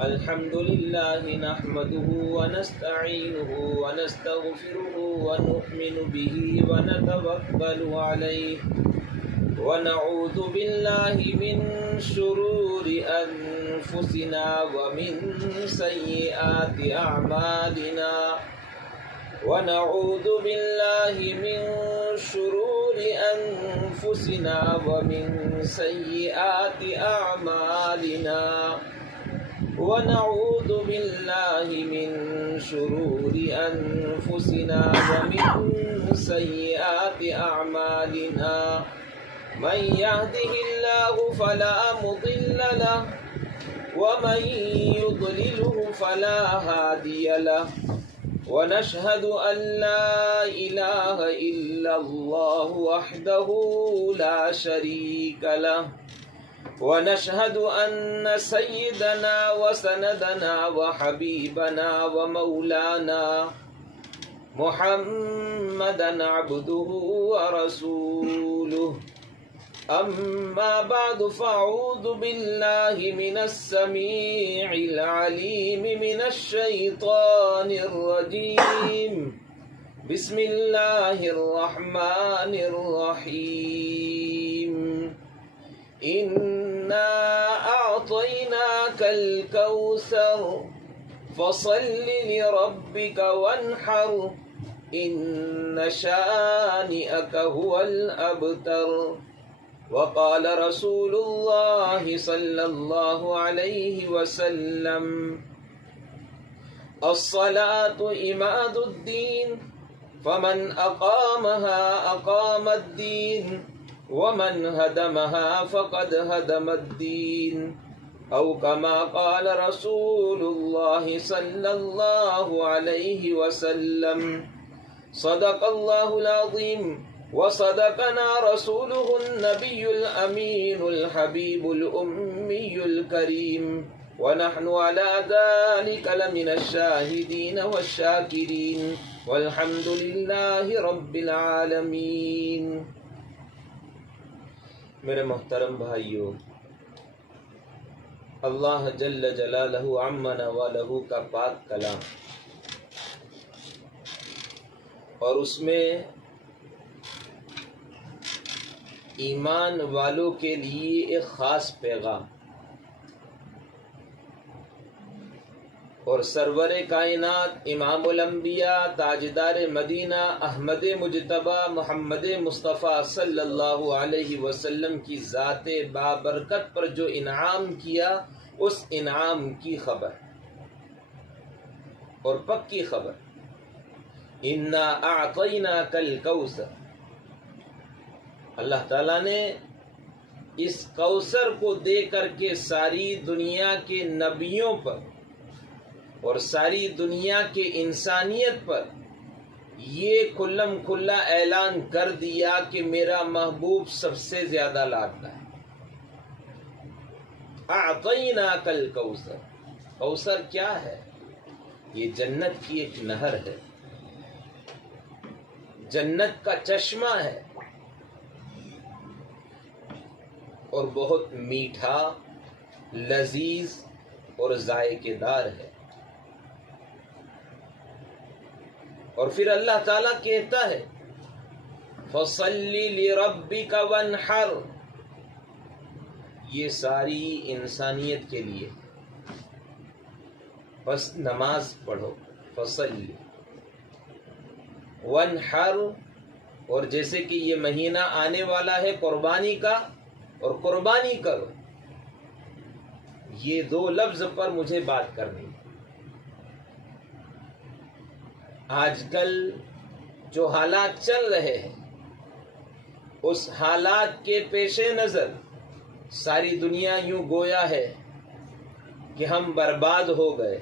الحمد لله نحمده ونستعينه ونستغفره ونؤمن به ونتوكل عليه ونعوذ بالله من شرور أنفسنا ومن سيئات أعمالنا ونعوذ بالله من شرور أنفسنا ومن سيئات أعمالنا ونعوذ بالله من شرور أنفسنا ومن سيئات أعمالنا من يهده الله فلا مضل له ومن يضلله فلا هادي له ونشهد أن لا إله إلا الله وحده لا شريك له ونشهد أن سيدنا وسندنا وحبيبنا ومولانا محمدا عبده ورسوله أما بعد فأعوذ بالله من السميع العليم من الشيطان الرجيم بسم الله الرحمن الرحيم إنا أعطيناك الكوثر فصل لربك وانحر إن شانئك هو الأبتر وقال رسول الله صلى الله عليه وسلم الصلاة عماد الدين فمن أقامها أقام الدين ومن هدمها فقد هدم الدين أو كما قال رسول الله صلى الله عليه وسلم صدق الله العظيم وصدقنا رسوله النبي الأمين الحبيب الأمي الكريم ونحن على ذلك لمن الشاهدين والشاكرين والحمد لله رب العالمين۔ میرے محترم بھائیو، اللہ جل جلالہ عم نوالہ کا پاک کلام اور اس میں ایمان والوں کے لیے ایک خاص پیغام اور سرور کائنات امام الانبیاء تاجدار مدینہ احمد مجتبی محمد مصطفیٰ صلی اللہ علیہ وسلم کی ذات بابرکت پر جو انعام کیا، اس انعام کی خبر اور پکی خبر۔ انا اعطیناک الکوثر، اللہ تعالیٰ نے اس کوثر کو دے کر کے ساری دنیا کے نبیوں پر اور ساری دنیا کے انسانیت پر یہ کھلم کھلا اعلان کر دیا کہ میرا محبوب سب سے زیادہ لاڈلا ہے۔ اعطیناک الکوثر، کوثر کیا ہے؟ یہ جنت کی ایک نہر ہے، جنت کا چشمہ ہے اور بہت میٹھا، لذیذ اور ذائقے دار ہے۔ اور پھر اللہ تعالیٰ کہتا ہے فَصَلِّ لِرَبِّكَ وَانْحَرْ، یہ ساری انسانیت کے لیے، بس نماز پڑھو، فَصَلِّ وَانْحَرْ، اور جیسے کہ یہ مہینہ آنے والا ہے قربانی کا، اور قربانی کرو۔ یہ دو لفظ پر مجھے بات کرنی ہے۔ آج کل جو حالات چل رہے ہیں، اس حالات کے پیش نظر ساری دنیا یوں گویا ہے کہ ہم برباد ہو گئے،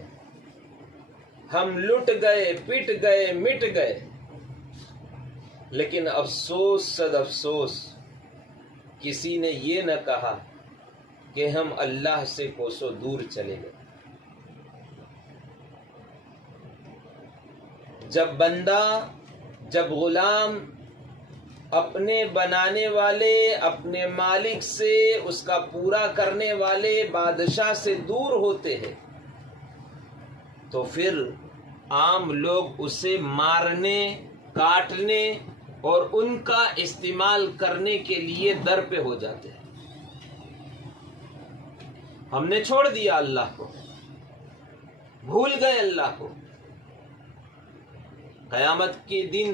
ہم لٹ گئے، پٹ گئے، مٹ گئے۔ لیکن افسوس صد افسوس، کسی نے یہ نہ کہا کہ ہم اللہ سے کوسوں دور چلے گئے۔ جب بندہ، جب غلام اپنے بنانے والے، اپنے مالک سے، اس کا پورا کرنے والے بادشاہ سے دور ہوتے ہیں تو پھر عام لوگ اسے مارنے، کاٹنے اور ان کا استعمال کرنے کے لیے در پہ ہو جاتے ہیں۔ ہم نے چھوڑ دیا اللہ کو، بھول گئے اللہ کو۔ قیامت کے دن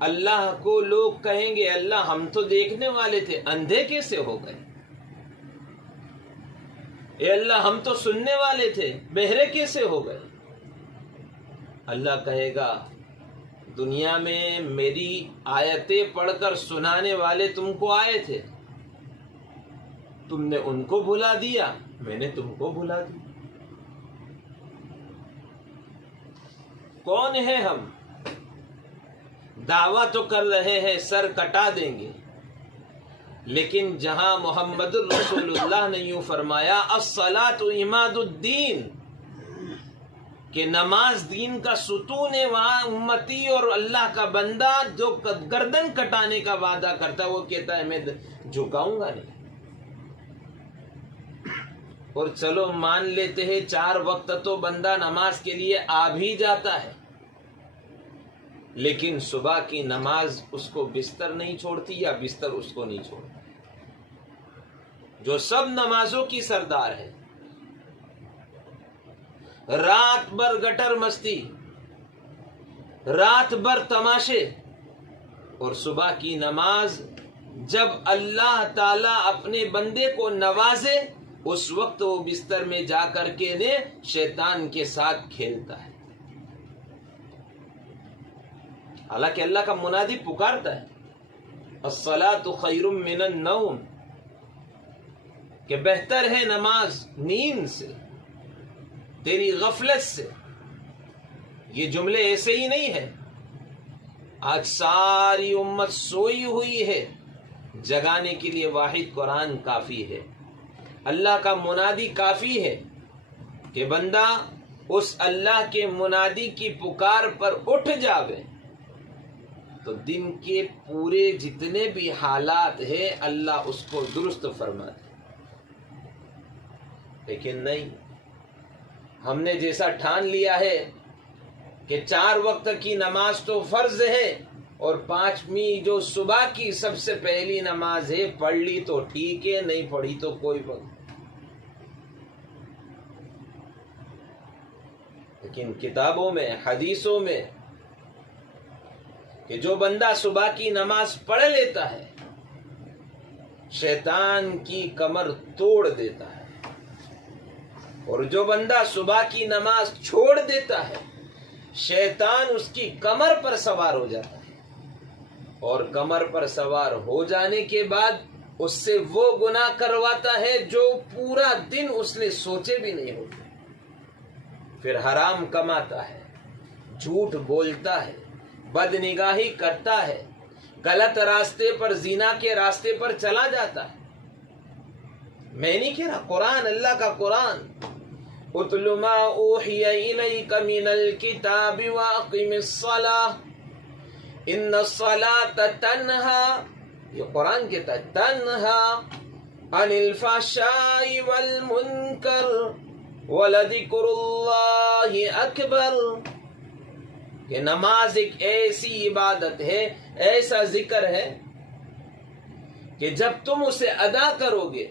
اللہ کو لوگ کہیں گے اللہ ہم تو دیکھنے والے تھے، اندھے کیسے ہو گئے؟ اے اللہ ہم تو سننے والے تھے، بہرے کیسے ہو گئے؟ اللہ کہے گا دنیا میں میری آیتیں پڑھ کر سنانے والے تم کو آئے تھے، تم نے ان کو بھلا دیا، میں نے تم کو بھلا دیا۔ کون ہے ہم؟ دعویٰ تو کر رہے ہیں سر کٹا دیں گے، لیکن جہاں محمد الرسول اللہ نے یوں فرمایا الصلاۃ عماد الدین کہ نماز دین کا ستون ہے، وہاں امتی اور اللہ کا بندہ جو گردن کٹانے کا وعدہ کرتا ہے وہ کہتا ہے میں جھکاؤں گا نہیں۔ اور چلو مان لیتے ہیں 4 وقت تو بندہ نماز کے لیے آ بھی جاتا ہے، لیکن صبح کی نماز اس کو بستر نہیں چھوڑتی یا بستر اس کو نہیں چھوڑتا، جو سب نمازوں کی سردار ہے۔ رات بھر گٹر مستی، رات بھر تماشے، اور صبح کی نماز جب اللہ تعالی اپنے بندے کو نوازے اس وقت وہ بستر میں جا کر کے شیطان کے ساتھ کھیلتا ہے۔ حالانکہ اللہ کا منادی پکارتا ہے الصلاۃ خیر من النوم کہ بہتر ہے نماز نیند سے، تیری غفلت سے۔ یہ جملے ایسے ہی نہیں ہے، آج ساری امت سوئی ہوئی ہے، جگانے کے لیے واحد قرآن کافی ہے، اللہ کا منادی کافی ہے کہ بندہ اس اللہ کے منادی کی پکار پر اٹھ جاوے تو دن کے پورے جتنے بھی حالات ہیں اللہ اس کو درست فرما دے۔ لیکن نہیں، ہم نے جیسا ٹھان لیا ہے کہ 4 وقت کی نماز تو فرض ہے اور 5ویں جو صبح کی سب سے پہلی نماز ہے پڑھ لی تو ٹھیک ہے، نہیں پڑھی تو کوئی بات۔ لیکن کتابوں میں، حدیثوں میں کہ جو بندہ صبح کی نماز پڑھ لیتا ہے شیطان کی کمر توڑ دیتا ہے، اور جو بندہ صبح کی نماز چھوڑ دیتا ہے شیطان اس کی کمر پر سوار ہو جاتا ہے، اور کمر پر سوار ہو جانے کے بعد اس سے وہ گناہ کرواتا ہے جو پورا دن اس نے سوچے بھی نہیں ہوتے۔ پھر حرام کماتا ہے، جھوٹ بولتا ہے، بد نگاہی کرتا ہے، غلط راستے پر، زنا کے راستے پر چلا جاتا ہے۔ میں نہیں کہہ رہا، قرآن، اللہ کا قرآن، اتل ما اوحی الیک من الکتاب واقم الصلاۃ ان الصلاۃ تنہی، یہ قرآن کہتا ہے تنہی عن الفحشاء والمنکر ولذکر اللہ اکبر، کہ نماز ایک ایسی عبادت ہے، ایسا ذکر ہے کہ جب تم اسے ادا کرو گے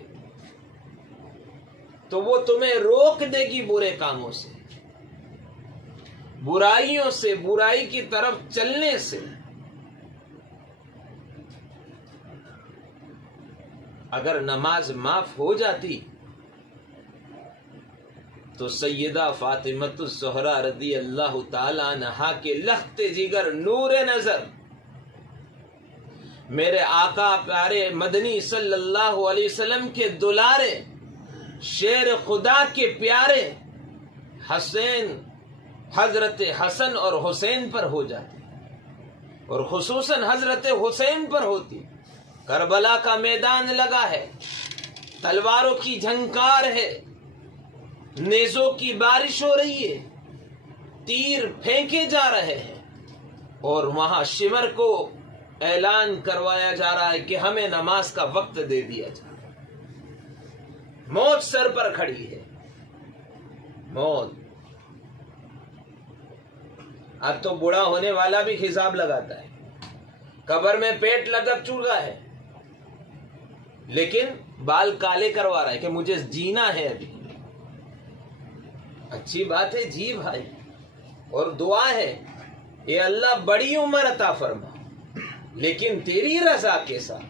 تو وہ تمہیں روک دے گی برے کاموں سے، برائیوں سے، برائی کی طرف چلنے سے۔ اگر نماز معاف ہو جاتی تو سیدہ فاطمۃ الزہرا رضی اللہ تعالی عنہا کے لخت جگر، نور نظر، میرے آقا پیارے مدنی صلی اللہ علیہ وسلم کے دلارے، شیر خدا کے پیارے حسین، حضرت حسن اور حسین پر ہو جاتی، اور خصوصاً حضرت حسین پر ہوتی۔ کربلا کا میدان لگا ہے، تلواروں کی جھنکار ہے، نیزوں کی بارش ہو رہی ہے، تیر پھینکے جا رہے ہیں، اور وہاں شمر کو اعلان کروایا جا رہا ہے کہ ہمیں نماز کا وقت دے دیا جائے. موت سر پر کھڑی ہے. موت. اب تو بوڑھا ہونے والا بھی حساب لگاتا ہے. قبر میں پیٹ لٹک چکا ہے لیکن بال کالے کروا رہا ہے کہ مجھے جینا ہے ابھی. اچھی بات ہے جی بھائی, اور دعا ہے اے اللہ بڑی عمر عطا فرما, لیکن تیری رضا کے ساتھ.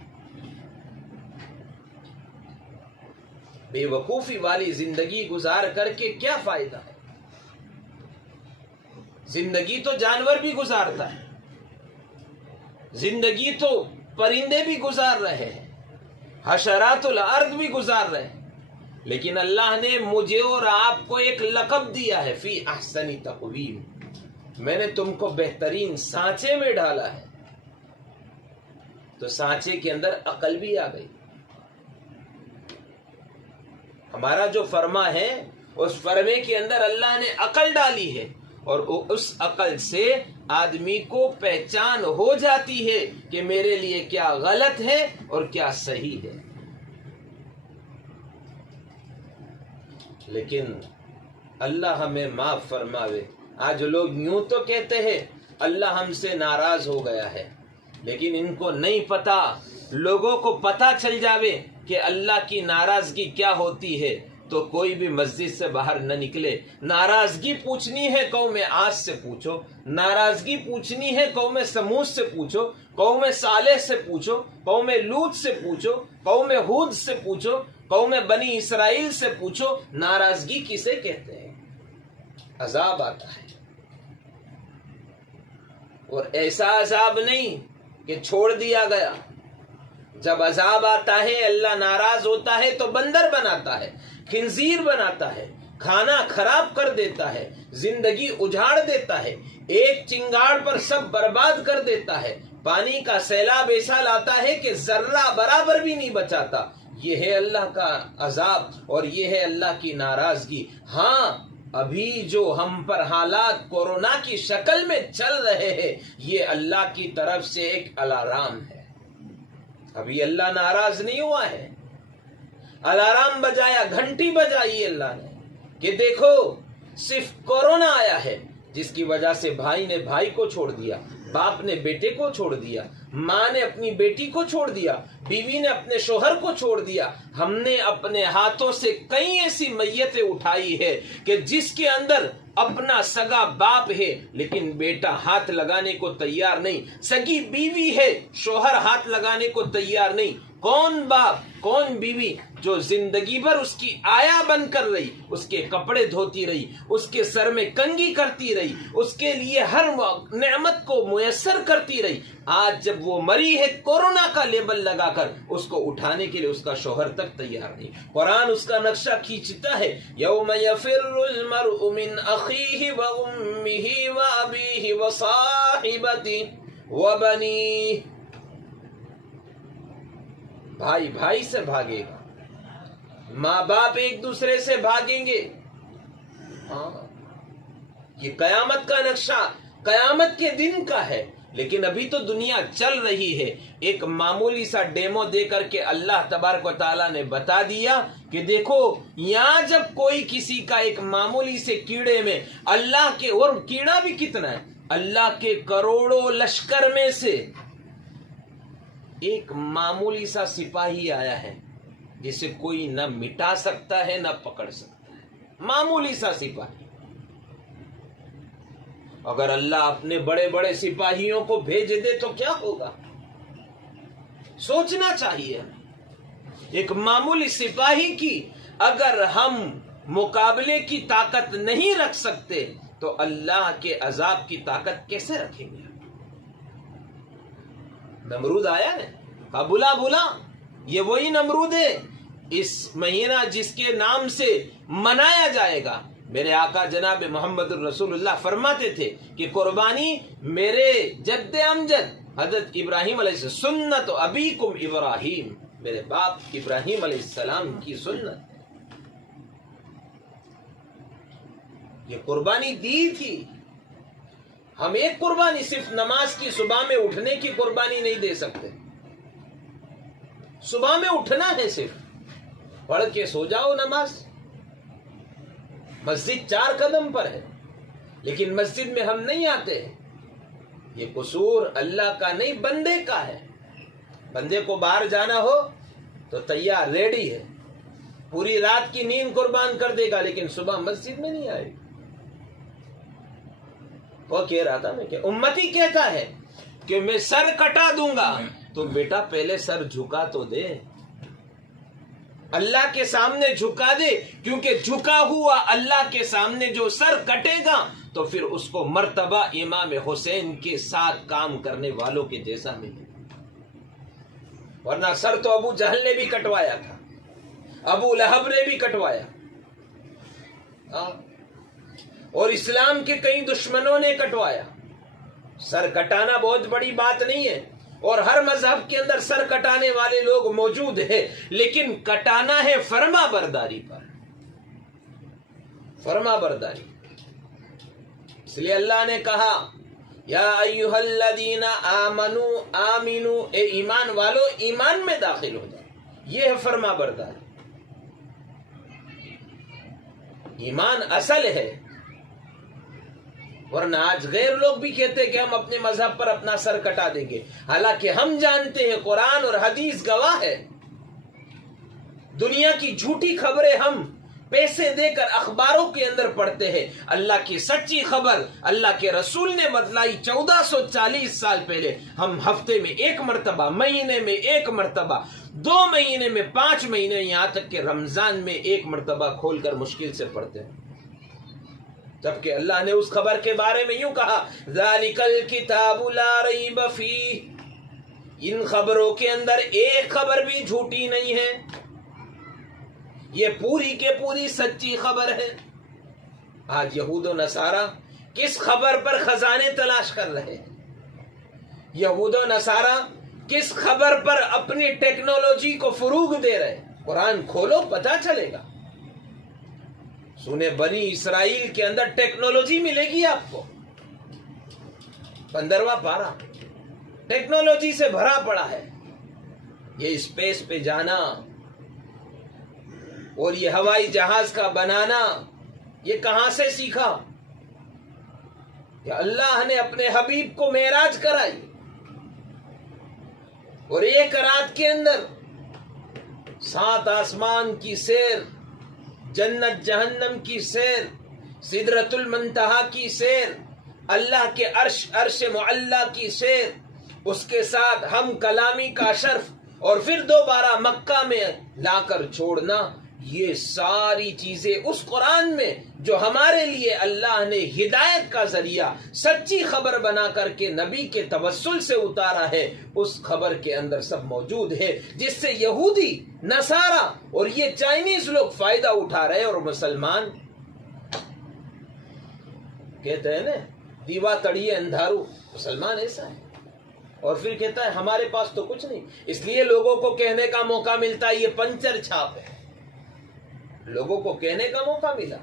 بے وقوفی والی زندگی گزار کر کے کیا فائدہ ہے؟ زندگی تو جانور بھی گزارتا ہے, زندگی تو پرندے بھی گزار رہے ہیں, حشرات الارض بھی گزار رہے ہیں, لیکن اللہ نے مجھے اور آپ کو ایک لقب دیا ہے, فی احسن تقویم. میں نے تم کو بہترین سانچے میں ڈالا ہے, تو سانچے کے اندر عقل بھی آ گئی. ہمارا جو فرما ہے اس فرمے کے اندر اللہ نے عقل ڈالی ہے, اور اس عقل سے آدمی کو پہچان ہو جاتی ہے کہ میرے لیے کیا غلط ہے اور کیا صحیح ہے. لیکن اللہ ہمیں معاف فرماوے. آج لوگ یوں تو کہتے ہیں اللہ ہم سے ناراض ہو گیا ہے, لیکن ان کو نہیں پتا. لوگوں کو پتا چل جاوے کہ اللہ کی ناراضگی کیا ہوتی ہے تو کوئی بھی مسجد سے باہر نہ نکلے. ناراضگی پوچھنی ہے قوم عاد سے پوچھو, ناراضگی پوچھنی ہے قوم سمود سے پوچھو, قوم صالح سے پوچھو, قوم لوط سے پوچھو, قوم ہود سے پوچھو, قوم بنی اسرائیل سے پوچھو. ناراضگی کسے کہتے ہیں؟ عذاب آتا ہے, اور ایسا عذاب نہیں کہ چھوڑ دیا گیا. جب عذاب آتا ہے, اللہ ناراض ہوتا ہے تو بندر بناتا ہے, خنزیر بناتا ہے, کھانا خراب کر دیتا ہے, زندگی اجاڑ دیتا ہے, ایک چنگاڑ پر سب برباد کر دیتا ہے, پانی کا سیلاب ایسا لاتا ہے کہ ذرہ برابر بھی نہیں بچاتا. یہ ہے اللہ کا عذاب اور یہ ہے اللہ کی ناراضگی. ہاں, ابھی جو ہم پر حالات کورونا کی شکل میں چل رہے ہیں یہ اللہ کی طرف سے ایک الارم ہے. ابھی اللہ ناراض نہیں ہوا ہے. الارم بجایا, گھنٹی بجائی اللہ نے کہ دیکھو صرف کورونا آیا ہے جس کی وجہ سے بھائی نے بھائی کو چھوڑ دیا, باپ نے بیٹے کو چھوڑ دیا, ماں نے اپنی بیٹی کو چھوڑ دیا, بیوی نے اپنے شوہر کو چھوڑ دیا. ہم نے اپنے ہاتھوں سے کئی ایسی میتیں اٹھائی ہے کہ جس کے اندر اپنا سگا باپ ہے لیکن بیٹا ہاتھ لگانے کو تیار نہیں, سگی بیوی ہے شوہر ہاتھ لگانے کو تیار نہیں. کون باپ کون بیوی جو زندگی بھر اس کی آیا بن کر رہی, اس کے کپڑے دھوتی رہی, اس کے سر میں کنگھی کرتی رہی, اس کے لیے ہر نعمت کو میسر کرتی رہی. آج جب وہ مری ہے کورونا کا لیبل لگا کر, اس کو اٹھانے کے لیے اس کا شوہر تک تیار نہیں. قرآن اس کا نقشہ کھینچتا ہے, یوم یفر المرء من اخیہ وامہ وابیہ وصاحبتہ وبنیہ. بھائی بھائی سے بھاگے گا, ماں باپ ایک دوسرے سے بھاگیں گے. ہاں, یہ قیامت کا نقشہ قیامت کے دن کا ہے. لیکن ابھی تو دنیا چل رہی ہے. ایک معمولی سا ڈیمو دے کر کے اللہ تبارک و تعالیٰ نے بتا دیا کہ دیکھو یہاں جب کوئی کسی کا ایک معمولی سے کیڑے میں اللہ کے, اور کیڑا بھی کتنا ہے, اللہ کے کروڑوں لشکر میں سے ایک معمولی سا سپاہی آیا ہے جسے کوئی نہ مٹا سکتا ہے نہ پکڑ سکتا ہے. معمولی سا سپاہی. اگر اللہ اپنے بڑے بڑے سپاہیوں کو بھیج دے تو کیا ہوگا؟ سوچنا چاہیے. ایک معمولی سپاہی کی اگر ہم مقابلے کی طاقت نہیں رکھ سکتے تو اللہ کے عذاب کی طاقت کیسے رکھیں گے؟ نمرود آیا نا, کہا بلا بلا, یہ وہی نمرود ہے اس مہینہ جس کے نام سے منایا جائے گا. میرے آقا جناب محمد الرسول اللہ فرماتے تھے کہ قربانی میرے جد امجد حضرت ابراہیم علیہ السلام, سنت ابیکم ابراہیم, میرے باپ ابراہیم علیہ السلام کی سنت. یہ قربانی دی تھی. ہم ایک قربانی صرف نماز کی صبح میں اٹھنے کی قربانی نہیں دے سکتے. صبح میں اٹھنا ہے، صرف پڑھ کے سو جاؤ نماز. مسجد 4 قدم پر ہے لیکن مسجد میں ہم نہیں آتے. یہ قصور اللہ کا نہیں، بندے کا ہے. بندے کو باہر جانا ہو تو تیار ریڈی ہے، پوری رات کی نیند قربان کر دے گا لیکن صبح مسجد میں نہیں آئے. وہ کہہ رہا تھا میں کہ امتی کہتا ہے کہ میں سر کٹا دوں گا، تو بیٹا پہلے سر جھکا تو دے، اللہ کے سامنے جھکا دے، کیونکہ جھکا ہوا اللہ کے سامنے جو سر کٹے گا تو پھر اس کو مرتبہ امام حسین کے ساتھ کام کرنے والوں کے جیسا ملے. ورنہ سر تو ابو جہل نے بھی کٹوایا تھا، ابو لہب نے بھی کٹوایا، اور اسلام کے کئی دشمنوں نے کٹوایا. سر کٹانا بہت بڑی بات نہیں ہے، اور ہر مذہب کے اندر سر کٹانے والے لوگ موجود ہیں، لیکن کٹانا ہے فرما برداری پر، فرما برداری. اس لیے اللہ نے کہا یا ایھا الذین آمنوا آمنوا، اے ایمان والو ایمان میں داخل ہو جاؤ. یہ ہے فرما برداری. ایمان اصل ہے. ورنہ آج غیر لوگ بھی کہتے ہیں کہ ہم اپنے مذہب پر اپنا سر کٹا دیں گے، حالانکہ ہم جانتے ہیں قرآن اور حدیث گواہ ہے. دنیا کی جھوٹی خبریں ہم پیسے دے کر اخباروں کے اندر پڑھتے ہیں. اللہ کی سچی خبر اللہ کے رسول نے بتلائی 1440 سال پہلے. ہم ہفتے میں 1 مرتبہ، مہینے میں 1 مرتبہ، 2 مہینے میں 5 مہینے، یہاں تک کہ رمضان میں 1 مرتبہ کھول کر مشکل سے پڑھتے ہیں. جبکہ اللہ نے اس خبر کے بارے میں یوں کہا ذالک الکتاب لا ریب فیہ، ان خبروں کے اندر ایک خبر بھی جھوٹی نہیں ہے، یہ پوری کے پوری سچی خبر ہے. آج یہود و نصارہ کس خبر پر خزانے تلاش کر رہے ہیں؟ یہود و نصارہ کس خبر پر اپنی ٹیکنالوجی کو فروغ دے رہے ہیں؟ قرآن کھولو پتہ چلے گا. سنے بنی اسرائیل کے اندر ٹیکنالوجی ملے گی آپ کو. 15واں پارہ ٹیکنالوجی سے بھرا پڑا ہے. یہ اسپیس پہ جانا اور یہ ہوائی جہاز کا بنانا، یہ کہاں سے سیکھا؟ کہ اللہ نے اپنے حبیب کو معراج کرائی اور 1 رات کے اندر 7 آسمان کی سیر، جنت جہنم کی سیر، سدرۃ المنتہا کی سیر، اللہ کے عرش معلی کی سیر، اس کے ساتھ ہم کلامی کا شرف، اور پھر دوبارہ مکہ میں لا کر چھوڑنا. یہ ساری چیزیں اس قرآن میں جو ہمارے لیے اللہ نے ہدایت کا ذریعہ سچی خبر بنا کر کے نبی کے توسل سے اتارا ہے، اس خبر کے اندر سب موجود ہے، جس سے یہودی، نصارہ اور یہ چائنیز لوگ فائدہ اٹھا رہے ہیں. اور مسلمان کہتے ہیں نا دیوا تڑیے اندھارو، مسلمان ایسا ہے. اور پھر کہتا ہے ہمارے پاس تو کچھ نہیں. اس لیے لوگوں کو کہنے کا موقع ملتا ہے یہ پنچر چھاپ ہے. لوگوں کو کہنے کا موقع ملا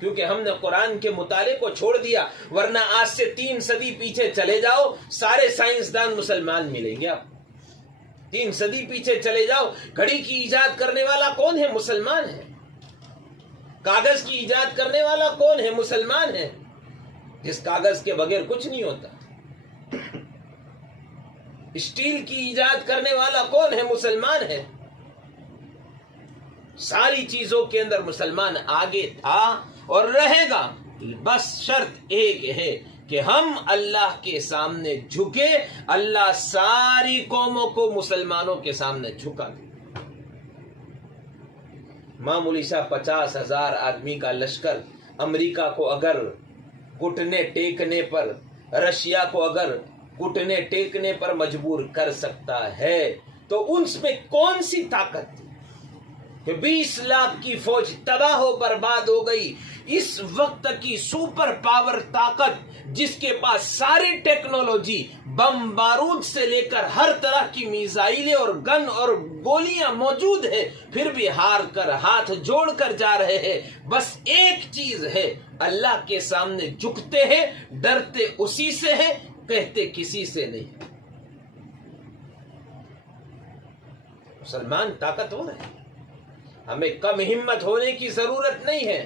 کیونکہ ہم نے قرآن کے مطالعے کو چھوڑ دیا. ورنہ آج سے 3 صدی پیچھے چلے جاؤ، سارے سائنسدان مسلمان ملیں گے. آپ 3 صدی پیچھے چلے جاؤ، گھڑی کی ایجاد کرنے والا کون ہے؟ مسلمان ہے. کاغذ کی ایجاد کرنے والا کون ہے؟ مسلمان ہے. جس کاغذ کے بغیر کچھ نہیں ہوتا. اسٹیل کی ایجاد کرنے والا کون ہے؟ مسلمان ہے. ساری چیزوں کے اندر مسلمان آگے تھا اور رہے گا. بس شرط ایک ہے کہ ہم اللہ کے سامنے جھکے. اللہ ساری قوموں کو مسلمانوں کے سامنے جھکا دے. معمولی سا 50,000 آدمی کا لشکر امریکہ کو اگر گھٹنے ٹیکنے پر، رشیا کو اگر گھٹنے ٹیکنے پر مجبور کر سکتا ہے تو ان میں کون سی طاقت تھی کہ 20 لاکھ کی فوج تباہ و برباد ہو گئی؟ اس وقت کی سپر پاور طاقت جس کے پاس ساری ٹیکنالوجی بم بارود سے لے کر ہر طرح کی میزائلیں اور گن اور گولیاں موجود ہے، پھر بھی ہار کر ہاتھ جوڑ کر جا رہے ہیں۔ بس ایک چیز ہے، اللہ کے سامنے جھکتے ہیں، ڈرتے اسی سے ہیں، کہتے کسی سے نہیں۔ مسلمان طاقتور ہے، ہمیں کم ہمت ہونے کی ضرورت نہیں ہے۔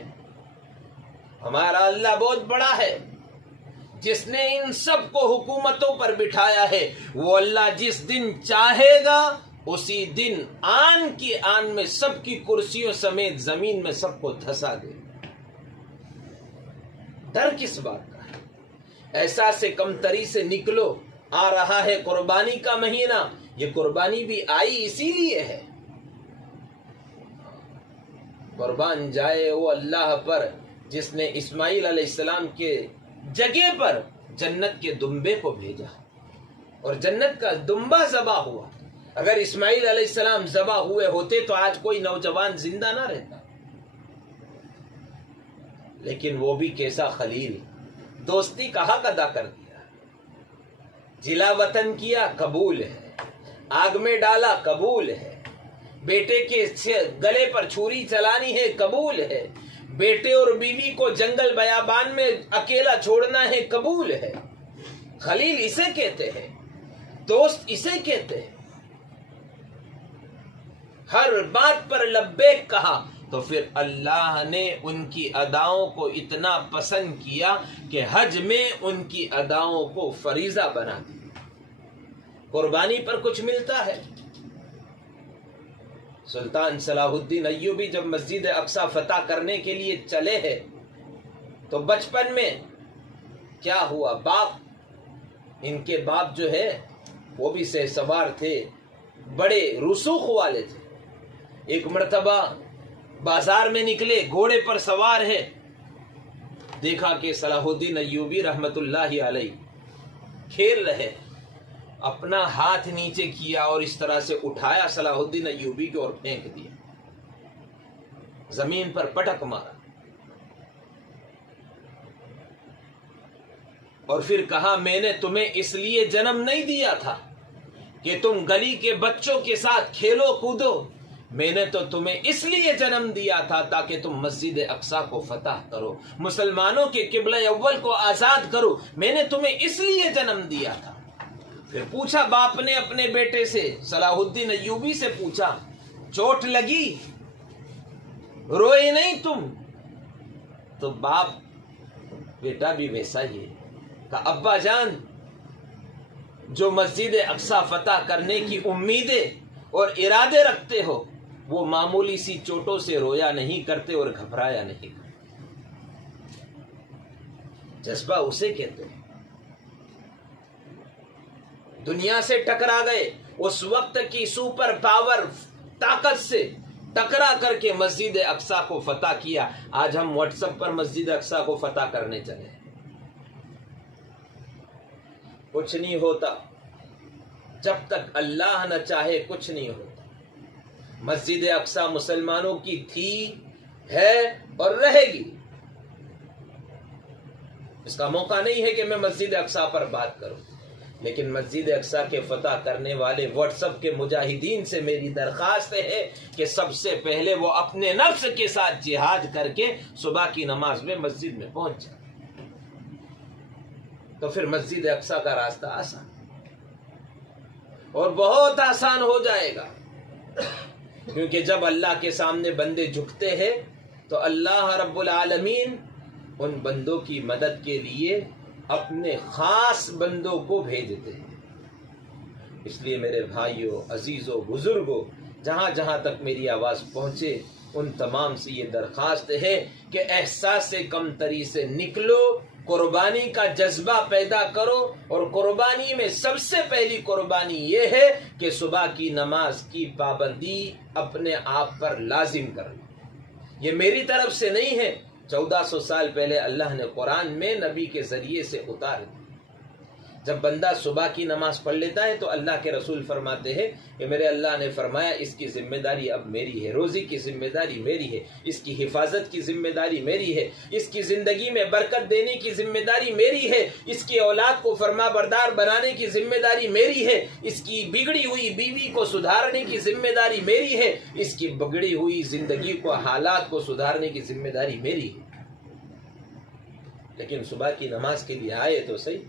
ہمارا اللہ بہت بڑا ہے، جس نے ان سب کو حکومتوں پر بٹھایا ہے۔ وہ اللہ جس دن چاہے گا اسی دن آن کی آن میں سب کی کرسیوں سمیت زمین میں سب کو دھسا دے۔ ڈر کس بات کا ہے؟ احساس کمتری سے نکلو، آ رہا ہے قربانی کا مہینہ۔ یہ قربانی بھی آئی اسی لیے ہے، قربان جائے وہ اللہ پر جس نے اسماعیل علیہ السلام کے جگہ پر جنت کے دمبے کو بھیجا، اور جنت کا دمبا ذبح ہوا۔ اگر اسماعیل علیہ السلام ذبح ہوئے ہوتے تو آج کوئی نوجوان زندہ نہ رہتا۔ لیکن وہ بھی کیسا خلیل، دوستی کا حق ادا کر دیا، جلا وطن کیا، قبول ہے، آگ میں ڈالا، قبول ہے، بیٹے کے گلے پر چھری چلانی ہے، قبول ہے، بیٹے اور بیوی کو جنگل بیابان میں اکیلا چھوڑنا ہے، قبول ہے۔ خلیل اسے کہتے ہیں، دوست اسے کہتے ہیں۔ ہر بات پر لبیک کہا تو پھر اللہ نے ان کی اداؤں کو اتنا پسند کیا کہ حج میں ان کی اداؤں کو فریضہ بنا دیا۔ قربانی پر کچھ ملتا ہے۔ سلطان صلاح الدین ایوبی جب مسجد اقصی فتح کرنے کے لیے چلے ہیں تو بچپن میں کیا ہوا، ان کے باپ جو ہے وہ بھی سہ سوار تھے، بڑے رسوخ والے تھے۔ ایک مرتبہ بازار میں نکلے، گھوڑے پر سوار ہے، دیکھا کہ صلاح الدین ایوبی رحمت اللہ علیہ کھیل رہے، اپنا ہاتھ نیچے کیا اور اس طرح سے اٹھایا صلاح الدین ایوبی کو اور پھینک دیا، زمین پر پٹک مارا، اور پھر کہا میں نے تمہیں اس لیے جنم نہیں دیا تھا کہ تم گلی کے بچوں کے ساتھ کھیلو کودو، میں نے تو تمہیں اس لیے جنم دیا تھا تاکہ تم مسجد اقصی کو فتح کرو، مسلمانوں کے قبلہ اول کو آزاد کرو، میں نے تمہیں اس لیے جنم دیا تھا۔ پھر پوچھا باپ نے اپنے بیٹے سے، صلاح الدین ایوبی سے پوچھا، چوٹ لگی، روئے نہیں تم؟ تو باپ، بیٹا بھی ویسا ہی ہے، کہ ابا جان جو مسجد اقصی فتح کرنے کی امیدیں اور ارادے رکھتے ہو وہ معمولی سی چوٹوں سے رویا نہیں کرتے اور گھبرایا نہیں کرتے۔ جذبہ اسے کہتے ہیں۔ دنیا سے ٹکرا گئے، اس وقت کی سپر پاور طاقت سے ٹکرا کر کے مسجد اقصی کو فتح کیا۔ آج ہم واٹس ایپ پر مسجد اقصی کو فتح کرنے چلے، کچھ نہیں ہوتا جب تک اللہ نہ چاہے، کچھ نہیں ہوتا۔ مسجد اقصی مسلمانوں کی تھی، ہے اور رہے گی۔ اس کا موقع نہیں ہے کہ میں مسجد اقصی پر بات کروں، لیکن مسجد اقصی کے فتح کرنے والے واٹس ایپ کے مجاہدین سے میری درخواست ہے کہ سب سے پہلے وہ اپنے نفس کے ساتھ جہاد کر کے صبح کی نماز میں مسجد میں پہنچ جائیں، تو پھر مسجد اقصی کا راستہ آسان اور بہت آسان ہو جائے گا۔ کیونکہ جب اللہ کے سامنے بندے جھکتے ہیں تو اللہ رب العالمین ان بندوں کی مدد کے لیے اپنے خاص بندوں کو بھیجتے ہیں۔ اس لیے میرے بھائیوں، عزیزوں، بزرگوں، جہاں جہاں تک میری آواز پہنچے ان تمام سے یہ درخواست ہے کہ احساس کمتری سے نکلو، قربانی کا جذبہ پیدا کرو، اور قربانی میں سب سے پہلی قربانی یہ ہے کہ صبح کی نماز کی پابندی اپنے آپ پر لازم کرنا۔ یہ میری طرف سے نہیں ہے، 1400 سال پہلے اللہ نے قرآن میں نبی کے ذریعے سے اتار دی۔ جب بندہ صبح کی نماز پڑھ لیتا ہے تو اللہ کے رسول فرماتے ہیں کہ میرے اللہ نے فرمایا اس کی ذمہ داری اب میری ہے، روزی کی ذمہ داری میری ہے، اس کی حفاظت کی ذمہ داری میری ہے، اس کی زندگی میں برکت دینے کی ذمہ داری میری ہے، اس کی اولاد کو فرما بردار بنانے کی ذمہ داری میری ہے، اس کی بگڑی ہوئی بیوی کو سدھارنے کی ذمہ داری میری ہے، اس کی بگڑی ہوئی زندگی کو حالات کو سدھارنے کی ذمہ داری میری ہے۔ لیکن صبح کی نماز کے لیے آئے تو صحیح،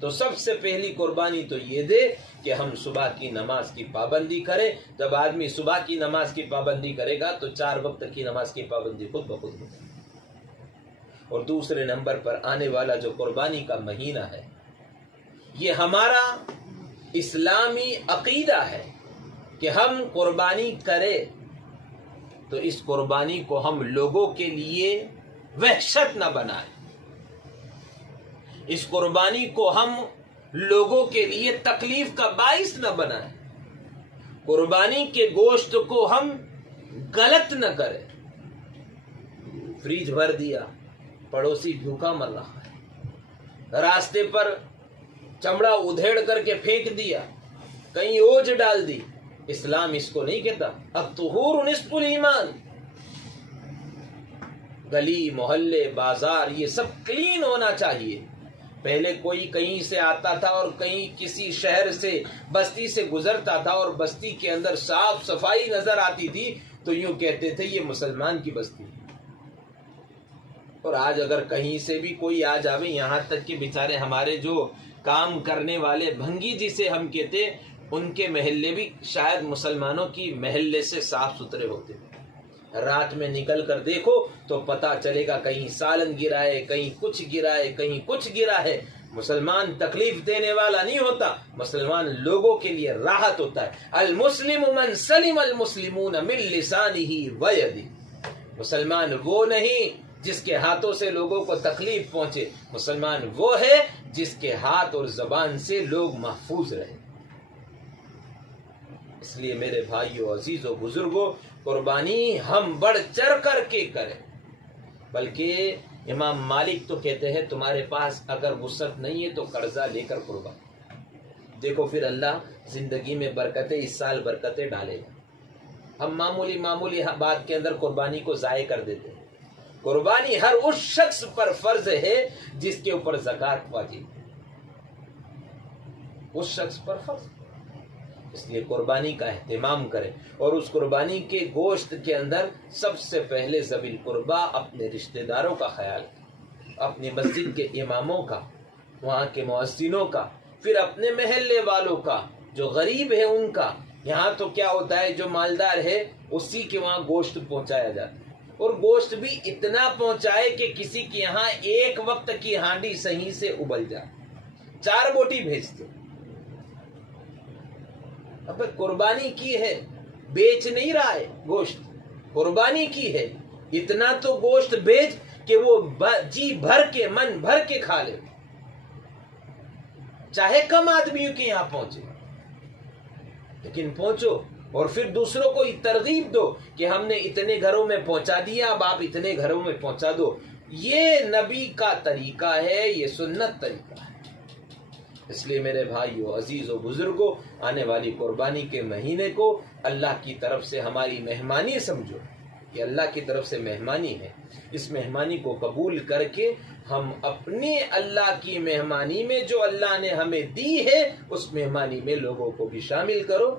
تو سب سے پہلی قربانی تو یہ دے کہ ہم صبح کی نماز کی پابندی کریں۔ جب آدمی صبح کی نماز کی پابندی کرے گا تو 4 وقت کی نماز کی پابندی خود بخود ہوگی۔ اور دوسرے نمبر پر آنے والا جو قربانی کا مہینہ ہے، یہ ہمارا اسلامی عقیدہ ہے کہ ہم قربانی کریں تو اس قربانی کو ہم لوگوں کے لیے وحشت نہ بنائیں، اس قربانی کو ہم لوگوں کے لیے تکلیف کا باعث نہ بنائیں، قربانی کے گوشت کو ہم غلط نہ کریں۔ فریج بھر دیا، پڑوسی بھوکا مر رہا ہے، راستے پر چمڑا ادھیڑ کر کے پھینک دیا، کہیں اوج ڈال دی، اسلام اس کو نہیں کہتا۔ الطہور نصف الایمان، گلی محلے بازار یہ سب کلین ہونا چاہیے۔ پہلے کوئی کہیں سے آتا تھا اور کہیں کسی شہر سے بستی سے گزرتا تھا اور بستی کے اندر صاف صفائی نظر آتی تھی تو یوں کہتے تھے یہ مسلمان کی بستی۔ اور آج اگر کہیں سے بھی کوئی آ جاوے، یہاں تک کہ بیچارے ہمارے جو کام کرنے والے بھنگی جسے ہم کہتے، ان کے محلے بھی شاید مسلمانوں کی محلے سے صاف ستھرے ہوتے ہیں۔ رات میں نکل کر دیکھو تو پتا چلے گا کہیں سالن گرا ہے، کہیں کچھ گرا ہے، کہیں کچھ گرا ہے۔ مسلمان تکلیف دینے والا نہیں ہوتا، مسلمان لوگوں کے لیے راحت ہوتا ہے۔ المسلم من سلم المسلمون من لسانہ ویدہ، مسلمان وہ نہیں جس کے ہاتھوں سے لوگوں کو تکلیف پہنچے، مسلمان وہ ہے جس کے ہاتھ اور زبان سے لوگ محفوظ رہے۔ اس لیے میرے بھائیو عزیزو بزرگو، قربانی ہم بڑھ چڑھ کر کے کریں۔ بلکہ امام مالک تو کہتے ہیں تمہارے پاس اگر وسعت نہیں ہے تو قرضہ لے کر قربان، دیکھو پھر اللہ زندگی میں برکتیں، اس سال برکتیں ڈالے گا۔ ہم معمولی بات کے اندر قربانی کو ضائع کر دیتے ہیں۔ قربانی ہر اس شخص پر فرض ہے جس کے اوپر زکوٰۃ واجب ہے، اس شخص پر فرض۔ اس لیے قربانی کا اہتمام کریں، اور اس قربانی کے گوشت کے اندر سب سے پہلے ذوی القربہ اپنے رشتہ داروں کا خیال کریں، اپنی مسجد کے اماموں کا، وہاں کے مؤذنوں کا، پھر اپنے محلے والوں کا، جو غریب ہے ان کا۔ یہاں تو کیا ہوتا ہے، جو مالدار ہے اسی کے وہاں گوشت پہنچایا جاتا ہے، اور گوشت بھی اتنا پہنچائے کہ کسی کے یہاں ایک وقت کی ہانڈی صحیح سے ابل جائے، 4 بوٹی بھیجتے۔ اب قربانی کی ہے، بیچ نہیں رہا ہے گوشت، قربانی کی ہے، اتنا تو گوشت بیچ کہ وہ جی بھر کے من بھر کے کھا لے، چاہے کم آدمیوں کے یہاں پہنچے لیکن پہنچو، اور پھر دوسروں کو ترغیب دو کہ ہم نے اتنے گھروں میں پہنچا دیا، اب آپ اتنے گھروں میں پہنچا دو۔ یہ نبی کا طریقہ ہے، یہ سنت طریقہ ہے۔ اس لیے میرے بھائیو عزیزو بزرگو، آنے والی قربانی کے مہینے کو اللہ کی طرف سے ہماری مہمانی سمجھو، یہ اللہ کی طرف سے مہمانی ہے۔ اس مہمانی کو قبول کر کے ہم اپنی اللہ کی مہمانی میں جو اللہ نے ہمیں دی ہے اس مہمانی میں لوگوں کو بھی شامل کرو۔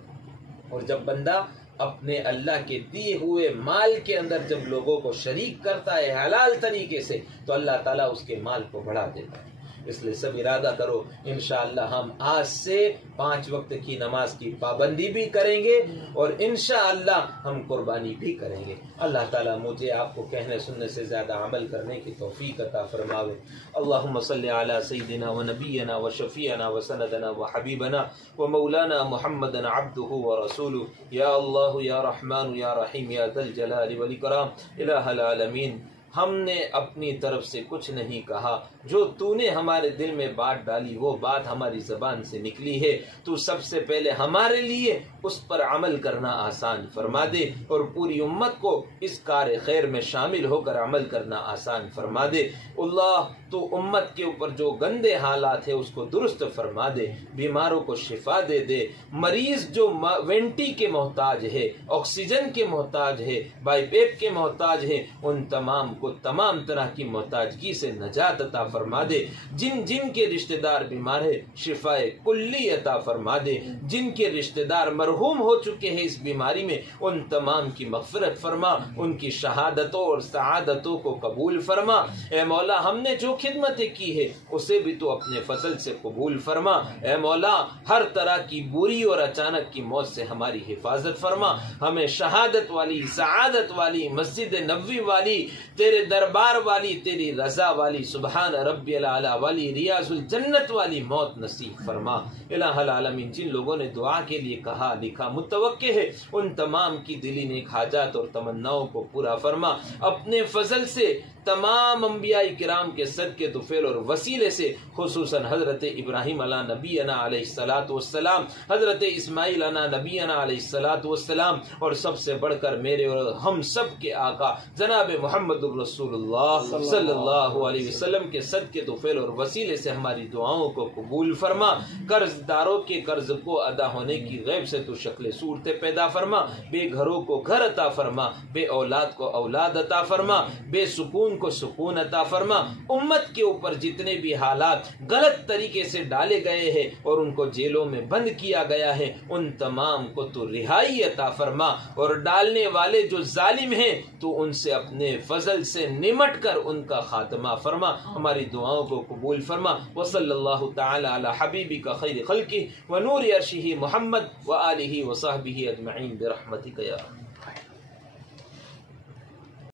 اور جب بندہ اپنے اللہ کے دیے ہوئے مال کے اندر جب لوگوں کو شریک کرتا ہے حلال طریقے سے تو اللہ تعالیٰ اس کے مال کو بڑھا دیتا ہے۔ اس لیے سب ارادہ کرو، انشاءاللہ ہم آج سے 5 وقت کی نماز کی پابندی بھی کریں گے اور انشاءاللہ ہم قربانی بھی کریں گے۔ اللہ تعالیٰ مجھے آپ کو کہنے سننے سے زیادہ عمل کرنے کی توفیق عطا فرماوے۔ اللہم صلی علی سیدنا و نبینا و شفیعنا و سندنا و حبیبنا و مولانا محمد عبدہ و رسولہ، یا اللہ یا رحمان یا رحیم یا ذا الجلال والاکرام۔ الہ العالمین، ہم نے اپنی طرف سے کچھ نہیں کہا، جو تو نے ہمارے دل میں بات ڈالی وہ بات ہماری زبان سے نکلی ہے، تو سب سے پہلے ہمارے لیے اس پر عمل کرنا آسان فرما دے اور پوری امت کو اس کار خیر میں شامل ہو کر عمل کرنا آسان فرما دے۔ اللہ تو امت کے اوپر جو گندے حالات ہیں اس کو درست فرما دے، بیماروں کو شفا دے دے، مریض جو وینٹی کے محتاج ہے، آکسیجن کے محتاج ہے، بائی پیپ کے محتاج ہے، ان تمام کو تمام طرح کی محتاجگی سے نجات عطا فرما دے، جن جن کے رشتہ دار بیمار ہے شفا کلی عطا فرما دے، جن کے رشتہ دار مرحوم ہو چکے ہیں اس بیماری میں ان تمام کی مغفرت فرما، ان کی شہادتوں اور سعادتوں کو قبول فرما۔ اے مولا ہم نے جو خدمتیں کی ہے اسے بھی تو اپنے فضل سے قبول فرما۔ اے مولا ہر طرح کی بری اور اچانک کی موت سے ہماری حفاظت فرما، ہمیں شہادت والی، سعادت والی، مسجد نبوی والی، تیرے دربار والی، تیری رضا والی، سبحان ربی العلی والی، ریاض الجنت والی موت نصیب فرما۔ الہ العالمین جن لوگوں نے دعا کے لیے کہا لکھا متوقع ہے ان تمام کی دلی نیک حاجات اور تمناؤں کو پورا فرما، اپنے فضل سے تمام انبیاء کرام کے صدقے طفیل اور وسیلے سے، خصوصاً حضرت ابراہیم علیہ نبینا علیہ الصلوۃ والسلام، حضرت اسماعیل علیہ نبینا علیہ الصلوۃ والسلام، اور سب سے بڑھ کر میرے اور ہم سب کے آقا جناب محمد رسول اللہ صلی اللہ علیہ وسلم کے صدقے طفیل اور وسیلے سے ہماری دعاؤں کو قبول فرما، قرض داروں کے قرض کو ادا ہونے کی غیب سے تو شکل صورتیں پیدا فرما، بے گھروں کو گھر عطا فرما، بے اولاد کو اولاد عطا فرما، بے سکون کو سکون عطا فرما، امت کے اوپر جتنے بھی حالات غلط طریقے سے ڈالے گئے ہیں اور ان کو جیلوں میں بند کیا گیا ہے ان تمام کو تو رہائی عطا فرما، اور ڈالنے والے جو ظالم ہیں تو ان سے اپنے فضل سے نمٹ کر ان کا خاتمہ فرما، ہماری دعاؤں کو قبول فرما۔ وصلی اللہ تعالی علی حبیبک خیر خلقہ ونور عرشہ محمد وآلہ وصحبہ اجمعین برحمتک یا